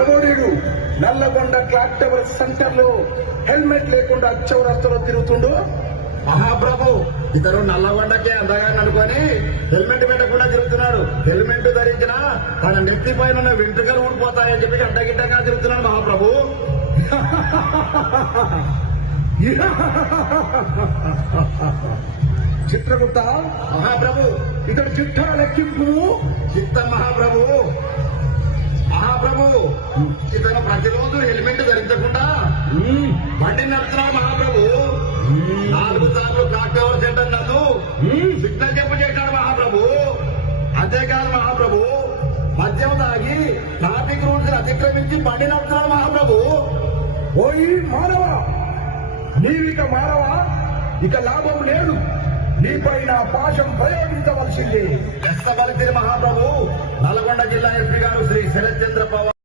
ఎవడు Nalgonda tractor centre లో helmet లేకుండా చౌరస్తలో తిరుగుతుండు? మహాప్రభు ఇతను నల్లగొండకే అందగా అనుకొని హెల్మెట్ పెట్టకుండా తిరుగుతున్నాడు. హెల్మెట్ ధరించిన తన నెత్తి పైన వెంట్రుకలు ఊడిపోతాయని చెప్పి అడ్డగిడ్డంగా తిరుగుతున్నాడు మహాప్రభు. చిత్రగుప్త మహాప్రభు ఇతడు చిట్టా లెక్కింపు. చిత్తం మహాప్రభు. మహాప్రభు ఇతను ప్రతిరోజు హెల్మెట్ ధరించకుండా బండి నడుపుతున్నాడు మహాప్రభు. 4 సార్లు కాక్టవర్ సెంటర్ నందు సిగ్నల్ చెప్పు చేశాడు మహాప్రభు. అంతేకాదు మహాప్రభు మద్యం తాగి ట్రాఫిక్ రూల్స్ అతిక్రమించి బండి నడుపుతున్నాడు మహాప్రభు. ఓయి మానవా, నీవిక మానవా, ఇక లాభం లేదు. నీపైన పాశం ప్రయోగించవలసిందే. మహాప్రభు నల్గొండ జిల్లా ఎస్పీ గారు శ్రీ శరత్ చంద్ర పవార్